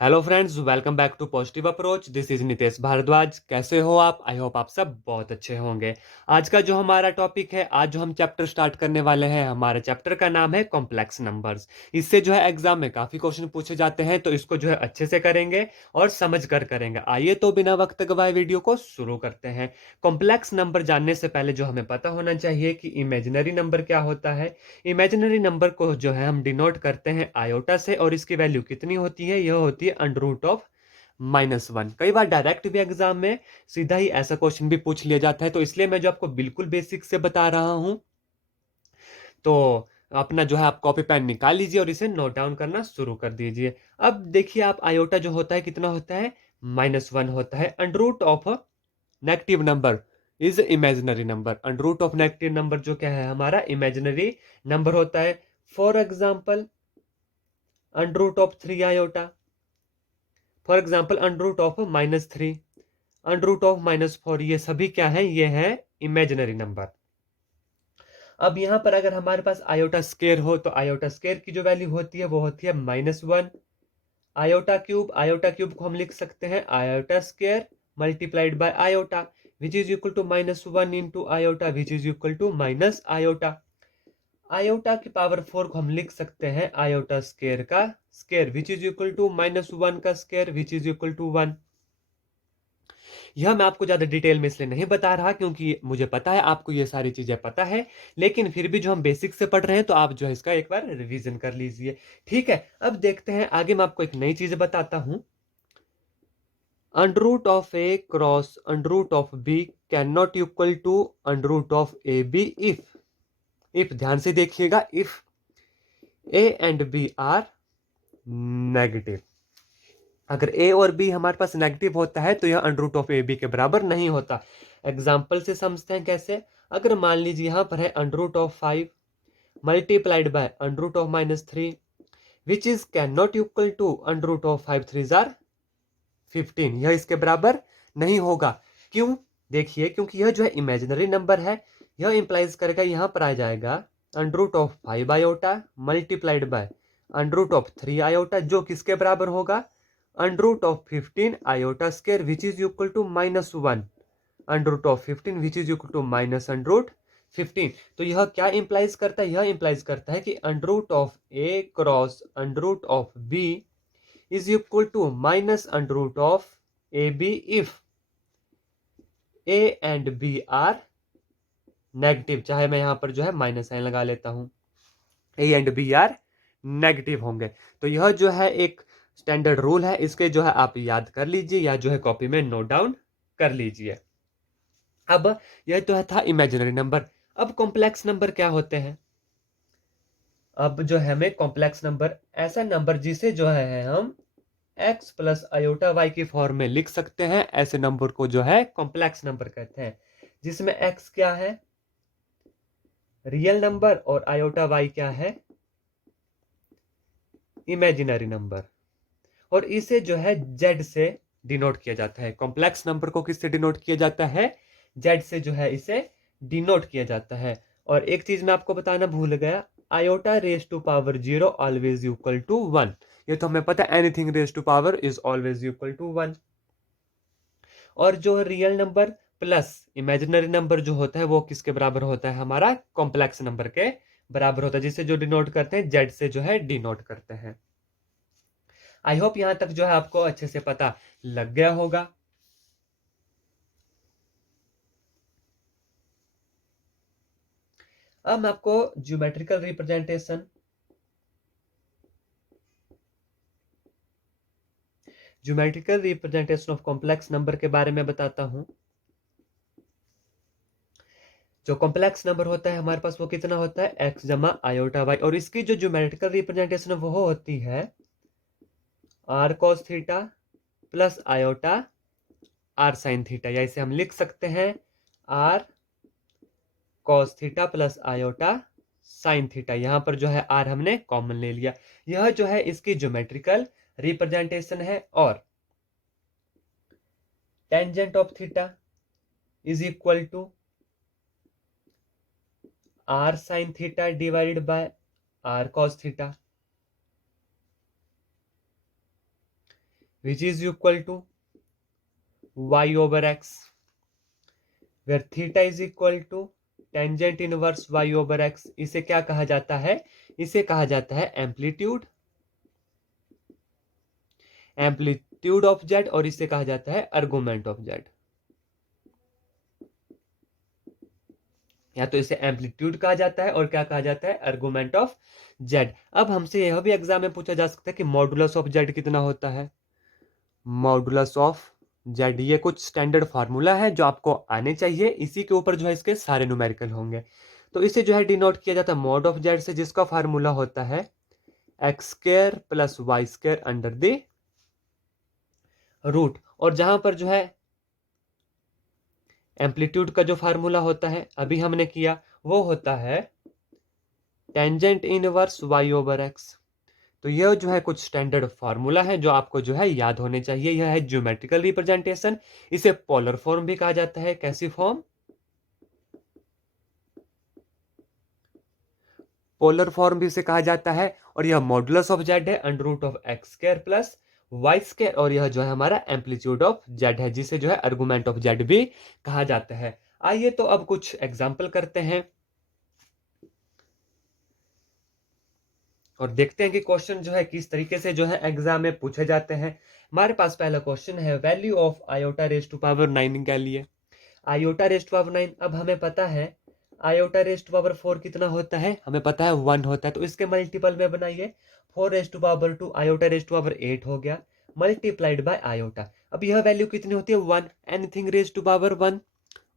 Hello friends, welcome back to positive approach. This is Nitesh Bhardwaj. कैसे हो आप? आई होप आप सब बहुत अच्छे होंगे। आज का जो हमारा टॉपिक है, आज जो हम चैप्टर स्टार्ट करने वाले हैं, हमारे चैप्टर का नाम है कॉम्प्लेक्स नंबर्स। इससे जो है एग्जाम में काफी क्वेश्चन पूछे जाते हैं, तो इसको जो है अच्छे से करेंगे और समझ कर करेंगे। आइए तो बिना वक्त गवाए वीडियो को शुरू करते हैं। कॉम्प्लेक्स नंबर जानने से पहले जो हमें पता होना चाहिए कि इमेजिनरी नंबर क्या होता है। इमेजिनरी नंबर को जो है हम डिनोट करते हैं आयोटा से, और इसकी वैल्यू कितनी होती है? यह होती है अंडर रूट ऑफ -1। कई बार डायरेक्ट भी एग्जाम में सीधा ही ऐसा क्वेश्चन भी पूछ लिया जाता है, तो इसलिए मैं जो आपको बिल्कुल बेसिक से बता रहा हूं। तो अपना जो है आप कॉपी पेन निकाल लीजिए और इसे नोट डाउन करना शुरू कर दीजिए। अब देखिए आप, आयोटा जो होता है कितना होता है? -1 होता है। Under root of negative number is imaginary number. Under root of negative number जो क्या है? हमारा इमेजिनरी नंबर होता है। For example under root of 3 iota, for example under root of -3, under root of -4, ये सभी क्या है? ये है इमेजिनरी नंबर। अब यहां पर अगर हमारे पास आयोटा स्केयर हो, तो आयोटा स्केयर की जो वैल्यू होती है वो होती है -1। आयोटा क्यूब को हम लिख सकते हैं iota square multiplied by iota, which is equal to -1 into iota, which is equal to minus iota. Iota की पावर 4 को हम लिख सकते हैं आयोटा स्केयर का square, which is equal to -1 का square, which is equal to 1। यह मैं आपको ज्यादा डिटेल में इसलिए नहीं बता रहा क्योंकि मुझे पता है आपको ये सारी चीजें पता है, लेकिन फिर भी जो हम बेसिक से पढ़ रहे हैं, तो आप जो है इसका एक बार रिवीजन कर लीजिए। ठीक है, अब देखते हैं आगे। मैं आपको एक नई चीज बताता हूं। Under root of A cross under root of B can not equal to under root of A B if ध्यान से देखिएगा, if A and B are negative. अगर ए और बी हमारे पास नेगेटिव होता है, तो यह under root of A B के बराबर नहीं होता। एग्जाम्पल से समझते हैं कैसे। अगर मान लीजिए यहां पर है under root of 5 multiplied by under root of -3, which is can not equal to under root of 5 3 जार 15। यह इसके बराबर नहीं होगा। क्यों? देखिए, क्योंकि यह जो है इमेजिनरी नंबर है। यह इंप्लाइज करेगा, यहां पर आ जाएगा under root of 5 iota multiplied by under root of 3 iota, जो किसके बराबर होगा? Under root of 15 iota square, which is equal to -1 under root of 15, which is equal to minus under root 15। तो यह क्या इंप्लाइज करता है? यह इंप्लाइज करता है कि under root of A cross under root of B is equal to minus under root of AB if A and B are negative. चाहे मैं यहां पर जो है माइनस साइन लगा लेता हूं, A and B are negative होंगे। तो यह जो है एक स्टैंडर्ड रूल है, इसके जो है आप याद कर लीजिए या जो है कॉपी में नोट डाउन कर लीजिए। अब यह तो है था इमेजिनरी नंबर। अब कॉम्प्लेक्स नंबर क्या होते हैं? अब जो है हमें कॉम्प्लेक्स नंबर, ऐसा नंबर जिसे जो है हम x प्लस आयोटा वाई की फॉर्म में लिख सकते हैं, ऐसे नंबर को जो है कॉम्प्लेक्स नंबर कहते हैं। जिसमें x क्या है? रियल नंबर, और आयोटा वाई क्या है? Imaginary number. और इसे जो है z से डिनोट किया जाता है। कॉम्प्लेक्स नंबर को किससे डिनोट किया जाता है? z से जो है इसे डिनोट किया जाता है। और एक चीज मैं आपको बताना भूल गया, iota raise to power 0 always equal to 1। ये तो हमें पता है, anything raise to power is always equal to 1। और जो real number plus imaginary number जो होता है, वो किसके बराबर होता है? हमारा कॉम्प्लेक्स नंबर के बराबर होता है, जिसे जो डिनोट करते हैं जेड से जो है डिनोट करते हैं। आई होप यहां तक जो है आपको अच्छे से पता लग गया होगा। अब मैं आपको geometrical representation of complex number के बारे में बताता हूं। जो कॉम्प्लेक्स नंबर होता है हमारे पास, वो कितना होता है? एक्स जमा आयोटा वाई, और इसकी जो ज्योमेट्रिकल रिप्रेजेंटेशन है वो होती है R cos theta plus iota R sine theta, या इसे हम लिख सकते हैं R cos theta plus iota sine theta. यहां पर जो है आर हमने कॉमन ले लिया। यह जो है इसकी ज्योमेट्रिकल रिप्रेजेंटेशन है। और tangent of theta is equal to R sine theta divided by R cos theta. Which is equal to y over x, where theta is equal to tangent inverse y over x। इसे क्या कहा जाता है? इसे कहा जाता है amplitude, amplitude of Z, और इसे कहा जाता है आर्गुमेंट ऑफ जेड। या तो इसे एम्पलीट्यूड कहा जाता है और क्या कहा जाता है? Argument of Z. अब हमसे यह भी एग्जाम में पूछा जा सकता है कि मॉडुलस ऑफ जेड कितना होता है? मॉडुलस ऑफ जेड, ये कुछ स्टैंडर्ड फार्मूला है जो आपको आने चाहिए, इसी के ऊपर जो है इसके सारे न्यूमेरिकल होंगे। तो इसे जो है डिनोट किया जाता है मॉड ऑफ जेड से, जिसका फार्मूला होता है X square plus Y square under the root. और जहां पर जो है एम्पलीट्यूड का जो फार्मूला होता है अभी हमने किया, वो होता है tangent inverse Y over X. तो यह जो है कुछ स्टैंडर्ड फार्मूला है जो आपको जो है याद होने चाहिए। यह है ज्योमेट्रिकल रिप्रेजेंटेशन। इसे पोलर फॉर्म भी कहा जाता है। कैसी फॉर्म? पोलर फॉर्म भी इसे कहा जाता है। और यह मॉडुलस ऑफ जेड है under root of X square plus Y square, और यह जो है हमारा एम्पलीट्यूड ऑफ जेड है, जिसे जो है आर्गुमेंट ऑफ जेड भी कहा जाता है। आइए तो अब कुछ एग्जाम्पल करते हैं और देखते हैं कि क्वेश्चन जो है किस तरीके से जो है एग्जाम में पूछे जाते हैं। हमारे पास पहला क्वेश्चन है value of iota raise to power 9 के लिए। आयोटा रेज टू पावर 9, अब हमें पता है आयोटा रेज टू पावर 4 कितना होता है? हमें पता है 1 होता है। तो इसके मल्टीपल में बनाइए, 4 raise to power 2 iota raise to power 8 हो गया, मल्टीप्लाइड बाय आयोटा। अब यह वैल्यू कितनी होती है? 1। Anything raise to power 1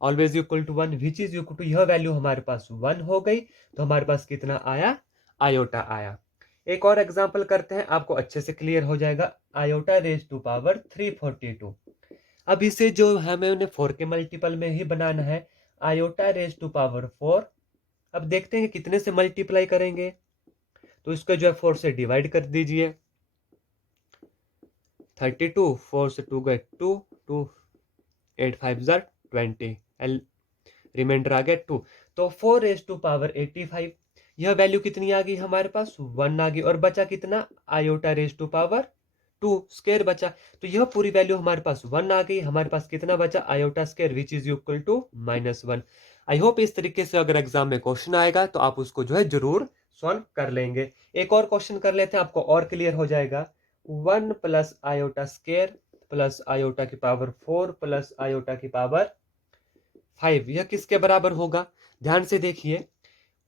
always equal to 1, which is equal to, यह वैल्यू हमारे पास 1 हो गई। तो हमारे पास कितना आया? आयोटा आया। एक और एग्जांपल करते हैं, आपको अच्छे से क्लियर हो जाएगा। Iota raise to power 342। अब इसे जो हमें उन्हें 4 के मल्टीपल में ही बनाना है, आयोटा रेज टू पावर 4। अब देखते हैं कितने से मल्टीप्लाई करेंगे। तो इसको जो है 4 से डिवाइड कर दीजिए। 32, 4 से 2 गए 2, 2 8 5 जार 20, रिमाइंडर आ गया 2। तो 4 रेज टू पावर 85, यह वैल्यू कितनी आ गई हमारे पास? 1 आ गई। और बचा कितना? Iota raise to power 2 square बचा। तो यह पूरी वैल्यू हमारे पास 1 आ गई। हमारे पास कितना बचा? Iota square, which is equal to -1। I hope इस तरीके से अगर एग्जाम में क्वेश्चन आएगा तो आप उसको जो है जरूर सॉल्व कर लेंगे। एक और क्वेश्चन कर लेते हैं, आपको और क्लियर हो जाएगा। 1 plus iota square plus iota की पावर 4 प्लस आयोटा की पावर 5, यह किसके बराबर होगा? ध्यान से देखिए।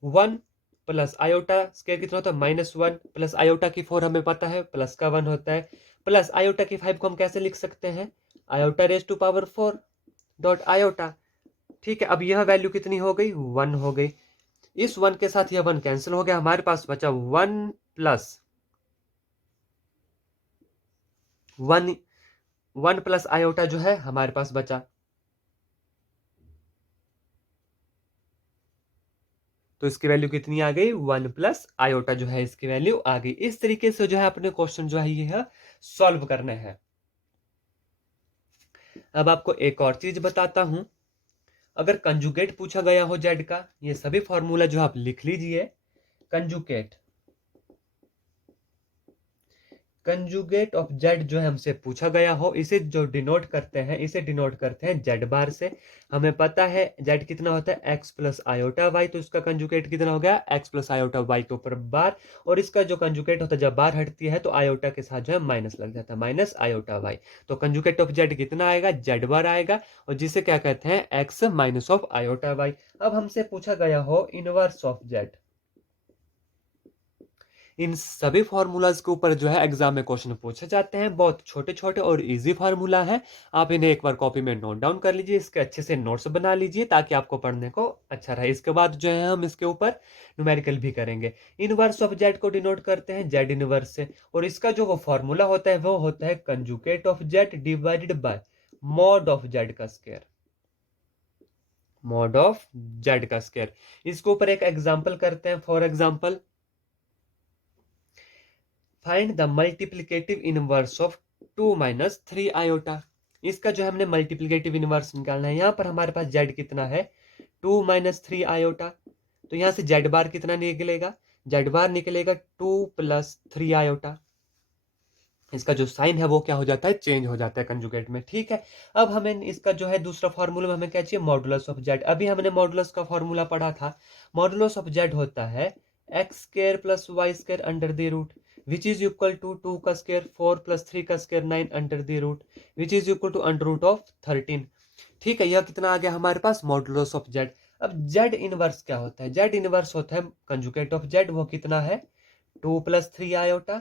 1 प्लस आयोटा स्क्वायर कितना होता है? -1 प्लस आयोटा की 4 हमें पता है प्लस का 1 होता है, प्लस आयोटा की 5 को हम कैसे लिख सकते हैं? Iota raise to power 4 dot iota. ठीक है, अब यह वैल्यू कितनी हो गई? 1 हो गई। इस 1 के साथ यह 1 कैंसिल हो गया, हमारे पास बचा 1 प्लस 1, 1 प्लस आयोटा जो है हमारे पास बचा। तो इसकी वैल्यू कितनी आ गई? 1 प्लस आयोटा जो है इसकी वैल्यू आ गई। इस तरीके से जो है अपने क्वेश्चन जो है ये सॉल्व करने हैं। अब आपको एक और चीज बताता हूं, अगर कंजुगेट पूछा गया हो जेड का, ये सभी फॉर्मूला जो आप लिख लीजिए। कंजुगेट, कंजुगेट ऑफ जेड जो है हमसे पूछा गया हो, इसे जो डिनोट करते हैं, इसे डिनोट करते हैं जेड बार से। हमें पता है जेड कितना होता है? X plus iota Y. तो इसका कंजुगेट कितना हो गया? एक्स प्लस आयोटा वाई के ऊपर बार। और इसका जो कंजुगेट होता है, जब बार हटती है तो आयोटा के साथ जो है माइनस लग जाता है, माइनस आयोटा वाई। तो कंजुगेट ऑफ जेड कितना आएगा? जेड बार आएगा, और जिसे क्या कहते हैं? X minus of iota Y. अब हमसे पूछा गया हो इनवर्स ऑफ जेड। इन सभी फार्मूलाज के ऊपर जो है एग्जाम में क्वेश्चन पूछे जाते हैं। बहुत छोटे छोटे और इजी फार्मूला है। आप इन्हें एक बार कॉपी में नोट डाउन कर लीजिए, इसके अच्छे से नोट्स बना लीजिए ताकि आपको पढ़ने को अच्छा रहे। इसके बाद जो है हम इसके ऊपर न्यूमेरिकल भी करेंगे। इनवर्स ऑफ जेड को डिनोट करते हैं जेड इनवर्स से, और इसका जो वो फॉर्मूला होता है वो होता है conjugate of Z divided by mod of Z का स्क्वायर, मॉड ऑफ जेड का स्क्वायर। इसके ऊपर एक एग्जाम्पल करते हैं। For example, find the multiplicative inverse of 2 minus 3 iota. इसका जो है हमने मल्टीप्लिकेटिव इनवर्स निकालना है। यहां पर हमारे पास जेड कितना है? 2 माइनस 3 आयोटा। तो यहां से जेड बार कितना निकलेगा? जेड बार निकलेगा 2 प्लस 3 आयोटा। इसका जो साइन है वो क्या हो जाता है, चेंज हो जाता है कंजुगेट में। ठीक है, अब हमें इसका जो है दूसरा फार्मूला में हमें क्या चाहिए, मॉडुलस ऑफ जेड। अभी हमने मॉडुलस का फार्मूला पढ़ा था। मॉडुलस ऑफ जेड होता है X square plus Y square under the root which is equal to 2 का स्क्वायर 4 प्लस 3 का square 9 under the root which is equal to under root of 13। ठीक है, यह कितना आ गया हमारे पास, मॉडुलस ऑफ जेड। अब जेड इनवर्स क्या होता है, जेड इनवर्स होता है कंजुगेट ऑफ जेड, वो कितना है 2 plus 3 iota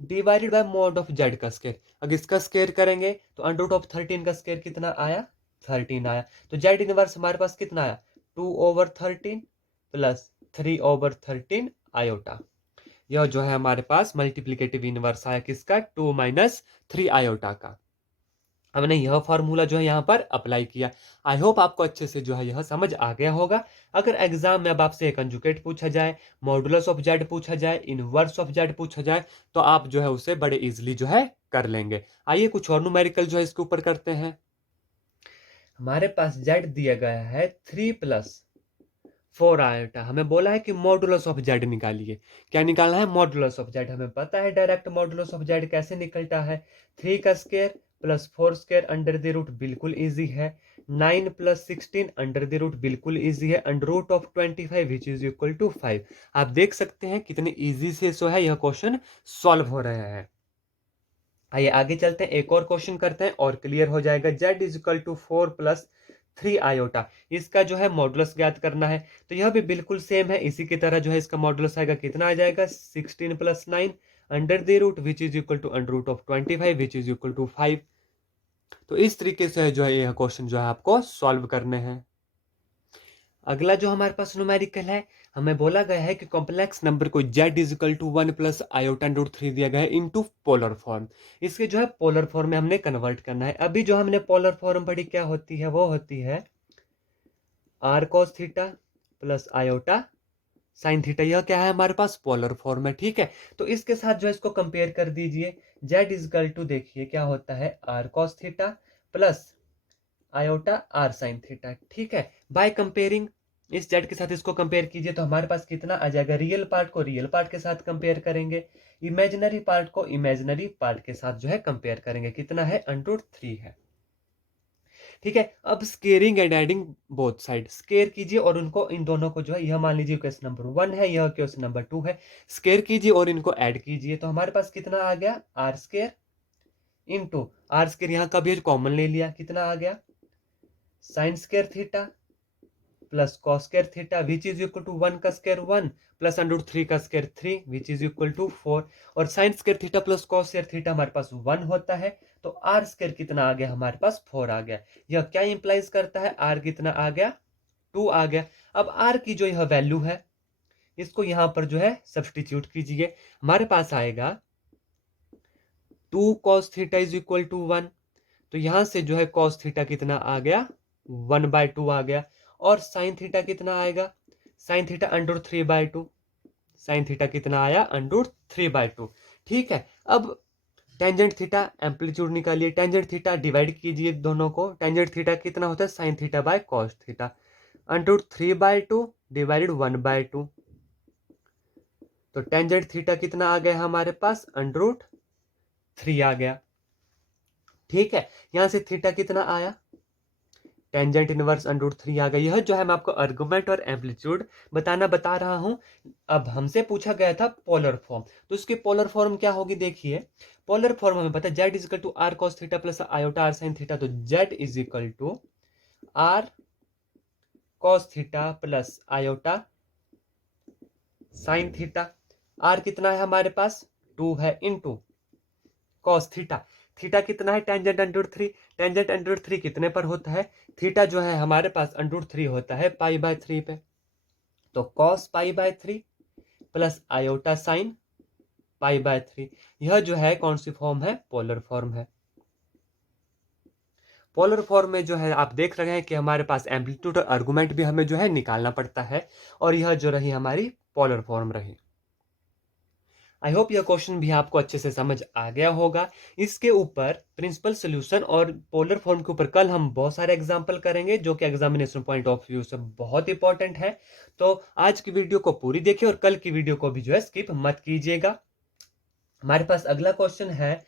divided by mod of Z का स्क्वायर। अगर इसका स्क्वायर करेंगे तो अंडर रूट ऑफ 13 का स्क्वायर कितना आया, 13 आया। तो जेड इनवर्स हमारे पास कितना आया, 2/13 प्लस 3/13 आयोटा। यह जो है हमारे पास मल्टीप्लीकेटिव इनवर्स आया किसका, 2 माइनस 3 आयोटा का। हमने यह फॉर्मूला जो है यहाँ पर अप्लाई किया। आई होप आपको अच्छे से जो है यह समझ आ गया होगा। अगर एग्जाम में अब आपसे कंजुगेट पूछा जाए, मॉडुलस ऑफ जेड पूछा जाए, इनवर्स ऑफ जेड पूछा जाए, तो आप जो है उसे बड़े इजीली जो है कर लेंगे। आइए कुछ और न्यूमेरिकल जो है इसके ऊपर करते हैं। हमारे पास जेड दिया गया है 3 प्लस 4 आयोटा। हमें बोला है कि मॉडुलस ऑफ जेड निकालिए। क्या निकालना है, मॉडुलस ऑफ जेड। हमें पता है डायरेक्ट मॉडुलस ऑफ जेड कैसे निकलता है, 3 का square plus 4 square under the root, बिल्कुल इजी है। 9 प्लस 16 अंडर द रूट, बिल्कुल इजी है। Under root of 25 which is equal to 5। आप देख सकते हैं कितने इजी से सो है यह क्वेश्चन सॉल्व हो रहे हैं। आइए आगे चलते हैं, एक और क्वेश्चन करते हैं और क्लियर हो जाएगा। Z is equal to 4 plus 3 iota, इसका जो है मॉडुलस ज्ञात करना है। तो यह भी बिल्कुल सेम है, इसी की तरह जो है इसका मॉडुलस आएगा, कितना आ जाएगा 16 plus 9 under the root which is equal to under root of 25 which is equal to 5। तो इस तरीके से जो है यह क्वेश्चन जो है आपको सॉल्व करने हैं। अगला जो हमारे पास न्यूमेरिकल है, हमें बोला गया है कि कॉम्प्लेक्स नंबर को z is equal to 1 plus iota root 3 दिया गया है इनटू पोलर फॉर्म। इसके जो है पोलर फॉर्म में हमने कन्वर्ट करना है। अभी जो हमने पोलर फॉर्म पढ़ी क्या होती है, वो होती है r cos theta plus iota sine theta. यह क्या है हमारे पास, पोलर फॉर्म है। ठीक है, तो इसके साथ जो है इसको कंपेयर कर दीजिए। z इज इक्वल टू, देखिए क्या होता है, r cos theta plus iota r sin theta. ठीक है, बाय कंपेयरिंग इस जेड के साथ इसको कंपेयर कीजिए तो हमारे पास कितना आ जाएगा, रियल पार्ट को रियल पार्ट के साथ कंपेयर करेंगे, इमेजिनरी पार्ट को इमेजिनरी पार्ट के साथ जो है कंपेयर करेंगे, कितना है √3 है। ठीक है, अब squaring and adding both side, square कीजिए और उनको इन दोनों को जो है, यह मान लीजिए क्वेश्चन नंबर 1 है, यह क्वेश्चन नंबर 2 है। स्केयर कीजिए और इनको ऐड कीजिए तो हमारे पास कितना आ गया, R square into R square, यहाँ का भी कॉमन ले लिया, कितना आ गया sine square theta plus cos square theta which is equal to 1 का स्क्वायर 1 प्लस √3 का square 3 which is equal to 4। और sine square theta plus cos square theta हमारे पास 1 होता है, तो आर स्क्वायर कितना आ गया हमारे पास, 4 आ गया। यह क्या इंप्लाइज करता है, आर कितना आ गया, 2 आ गया। अब आर की जो यह वैल्यू है इसको यहां पर जो है सब्सटीट्यूट कीजिए, हमारे पास आएगा 2 cos theta is equal to 1। तो यहां से जो है cos थीटा कितना आ गया, 1/2 आ गया। और साइन थीटा कितना आएगा, साइन थीटा √3/2, साइन थीटा कितना आया, √3/2। ठीक है, अब टेंजेंट थीटा एम्पलीट्यूड निकालिए, टेंजेंट थीटा डिवाइड कीजिए दोनों को, टेंजेंट थीटा कितना होता है, sine theta by cos theta, √3/2 divided 1/2। तो टेंजेंट थीटा कितना आ गया हमारे पास, √3 आ गया। ठीक है, यहां से थीटा कितना आया, टेंजेंट इनवर्स √3 आ गई। यह जो है मैं आपको आर्गुमेंट और एम्पलीट्यूड बता रहा हूं। अब हमसे पूछा गया था पोलर फॉर्म, तो इसकी पोलर फॉर्म क्या होगी, देखिए पोलर फॉर्म हमें पता है Z is equal to R cos theta plus iota R sine theta. तो Z is equal to R cos theta plus iota sine theta. R कितना है हमारे पास, 2 है, इनटू कॉस थीटा, थीटा कितना है, टेंजेंट √3, टेंजेंट √3 कितने पर होता है, थीटा जो है हमारे पास √3 होता है π/3 पे। तो cos π/3 प्लस आयोटा साइन π/3, यह जो है कौन सी फॉर्म है, पोलर फॉर्म है। पोलर फॉर्म में जो है आप देख रहे हैं कि हमारे पास एम्पलीट्यूड और आर्गुमेंट भी हमें जो है निकालना पड़ता है, और यह जो रही हमारी पोलर फॉर्म रही। आई होप यह क्वेश्चन भी आपको अच्छे से समझ आ गया होगा। इसके ऊपर प्रिंसिपल सोल्यूशन और पोलर फॉर्म के ऊपर कल हम बहुत सारे एग्जांपल करेंगे जो कि एग्जामिनेशन पॉइंट ऑफ व्यू से बहुत इंपॉर्टेंट है। तो आज की वीडियो को पूरी देखिए और कल की वीडियो को भी जो है स्किप मत कीजिएगा। हमारे पास अगला क्वेश्चन है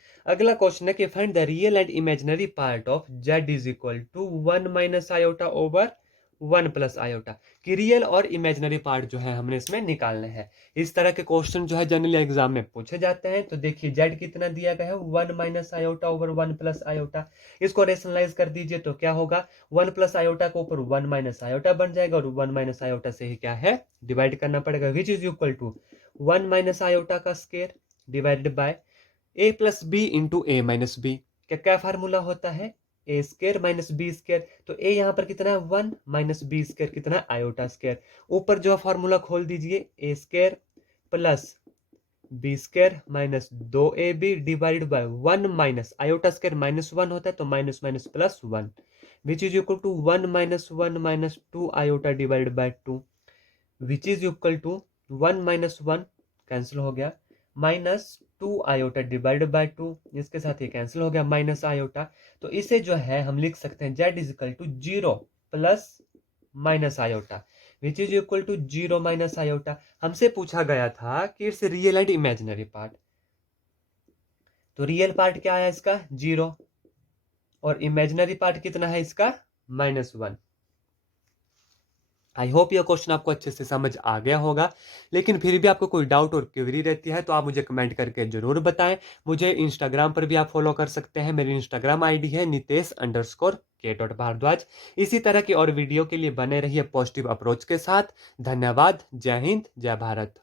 कि find the real and imaginary part of z is equal to 1 minus iota over 1 plus iota. कि रियल और इमेजिनरी पार्ट जो है हमने इसमें निकालने हैं। इस तरह के क्वेश्चन जो है जनरली एग्जाम में पूछे जाते हैं। तो देखिए z कितना दिया गया है 1 minus iota over 1 plus iota. इसको रेशनलाइज कर दीजिए तो क्या होगा 1 प्लस आयोटा के ऊपर 1 माइनस आयोटा बन जाएगा और 1 माइनस आयोटा से ही क्या है डिवाइड करना पड़ेगा which is equal to 1 minus iota का square divided by A plus B into A minus B. क्या क्या फार्मूला होता है A square minus B square. तो ए यहाँ पर कितना है 1 माइनस बी स्क्र कितना आयोटा स्क्र। ऊपर जो फार्मूला खोल दीजिए A square plus B square minus 2ab divide by 1 minus iota square minus 1 होता है तो minus minus plus 1 which is equal to 1 minus 1 minus 2 iota divide by 2 which is equal to 1 minus 1 cancel हो गया minus 2 iota divide by 2 इसके साथ ये cancel हो गया माइनस आयोटा। तो इसे जो है हम लिख सकते हैं z is equal to 0 plus minus iota which is equal to 0 minus iota. हमसे पूछा गया था कि it's real and imaginary part. तो रियल पार्ट क्या आया इसका 0 और इमेजिनरी पार्ट कितना है इसका -1। आई होप यह क्वेश्चन आपको अच्छे से समझ आ गया होगा। लेकिन फिर भी आपको कोई डाउट और क्वेरी रहती है तो आप मुझे कमेंट करके जरूर बताएं। मुझे इंस्टाग्राम पर भी आप फॉलो कर सकते हैं। मेरी इंस्टाग्राम आईडी है nitesh_k.भारद्वाज। इसी तरह की और वीडियो के लिए बने रहिए पॉजिटिव अप्रोच के साथ। धन्यवाद। जय हिंद, जय भारत।